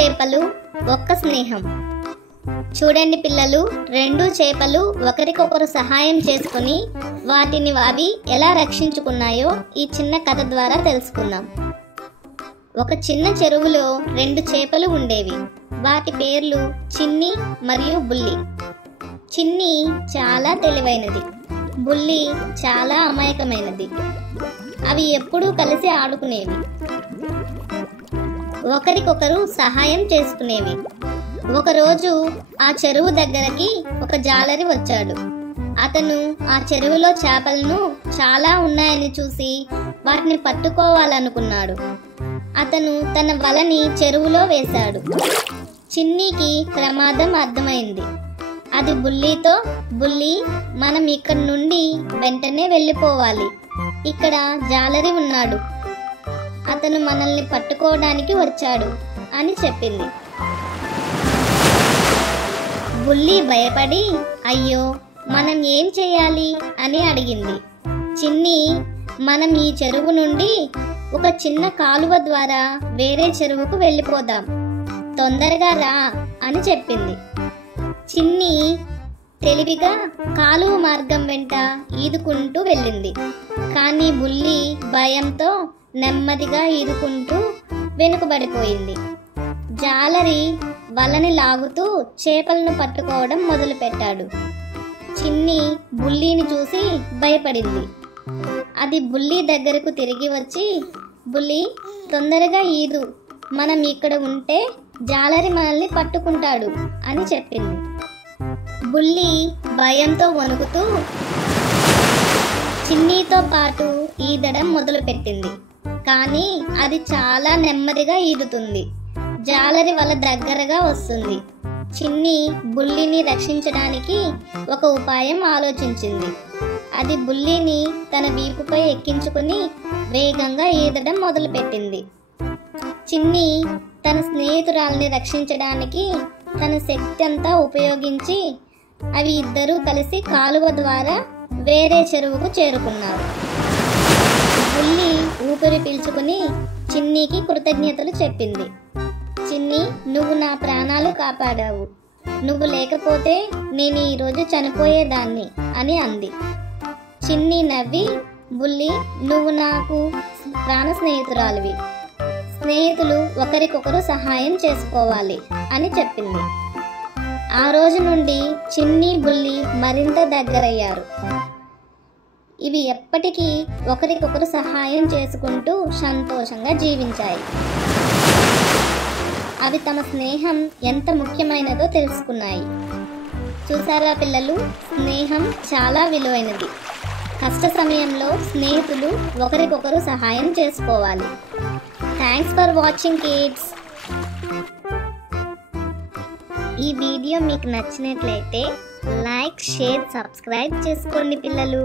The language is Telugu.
చేపలు ఒక్క స్నేహం. చూడండి పిల్లలు, రెండు చేపలు ఒకరికొకరు సహాయం చేసుకుని వాటిని అవి ఎలా రక్షించుకున్నాయో ఈ చిన్న కథ ద్వారా తెలుసుకుందాం. ఒక చిన్న చెరువులో రెండు చేపలు ఉండేవి. వాటి పేర్లు చిన్ని మరియు బుల్లి. చిన్ని చాలా తెలివైనది, బుల్లి చాలా అమాయకమైనది. అవి ఎప్పుడూ కలిసి ఆడుకునేవి, ఒకరికొకరు సహాయం చేసుకునేవి. ఒకరోజు ఆ చెరువు దగ్గరకి ఒక జాలరి వచ్చాడు. అతను ఆ చెరువులో చేపలను చాలా ఉన్నాయని చూసి వాటిని పట్టుకోవాలనుకున్నాడు. అతను తన వలని చెరువులో వేశాడు. చిన్నికి ప్రమాదం అర్థమైంది. అది బుల్లితో, బుల్లి, మనం ఇక్కడి నుండి వెంటనే వెళ్ళిపోవాలి. ఇక్కడ జాలరి ఉన్నాడు, అతను మనల్ని పట్టుకోవడానికి వచ్చాడు అని చెప్పింది. బుల్లి భయపడి అయ్యో మనం ఏం చేయాలి అని అడిగింది. చిన్ని, మనం ఈ చెరువు నుండి ఒక చిన్న కాలువ ద్వారా వేరే చెరువుకు వెళ్ళిపోదాం, తొందరగా రా అని చెప్పింది. చిన్ని తెలివిగా కాలువ మార్గం వెంట ఈదుకుంటూ వెళ్ళింది. కానీ బుల్లి భయంతో నెమ్మదిగా ఈదుకుంటూ వెనుకబడిపోయింది. జాలరి వలని లాగుతూ చేపలను పట్టుకోవడం మొదలుపెట్టాడు. చిన్ని బుల్లిని చూసి భయపడింది. అది బుల్లి దగ్గరకు తిరిగి వచ్చి, బుల్లి తొందరగా ఈదు, మనం ఇక్కడ ఉంటే జాలరి మనల్ని పట్టుకుంటాడు అని చెప్పింది. బుల్లి భయంతో వణుకుతూ చిన్నితో పాటు ఈదడం మొదలుపెట్టింది. కానీ అది చాలా నెమ్మదిగా ఈదుతుంది. జాలరి వల దగ్గరగా వస్తుంది. చిన్ని బుల్లిని రక్షించడానికి ఒక ఉపాయం ఆలోచించింది. అది బుల్లిని తన వీపుపై ఎక్కించుకుని వేగంగా ఈదడం మొదలుపెట్టింది. చిన్ని తన స్నేహితురాల్ని రక్షించడానికి తన శక్తి అంతా ఉపయోగించి అవి ఇద్దరూ కలిసి కాలువ ద్వారా వేరే చెరువుకు చేరుకున్నారు. బుల్లి ఊపిరి పీల్చుకుని చిన్నికి కృతజ్ఞతలు చెప్పింది. చిన్ని, నువ్వు నా ప్రాణాలు కాపాడావు, నువ్వు లేకపోతే నేను ఈరోజు చనిపోయేదాన్ని అని అంది. చిన్ని నవ్వి, బుల్లి, నువ్వు నాకు ప్రాణ స్నేహితురాలివి, స్నేహితులు ఒకరికొకరు సహాయం చేసుకోవాలి అని చెప్పింది. ఆ రోజు నుండి చిన్ని, బుల్లి మరింత దగ్గరయ్యారు. ఇవి ఎప్పటికీ ఒకరికొకరు సహాయం చేసుకుంటూ సంతోషంగా జీవించాయి. అవి తమ స్నేహం ఎంత ముఖ్యమైనదో తెలుసుకున్నాయి. చూసారా పిల్లలు, స్నేహం చాలా విలువైనది. కష్ట సమయంలో స్నేహితులు ఒకరికొకరు సహాయం చేసుకోవాలి. Thanks for watching kids. ఈ వీడియో మీకు నచ్చినట్లయితే లైక్, షేర్, సబ్స్క్రైబ్ చేసుకోండి పిల్లలు.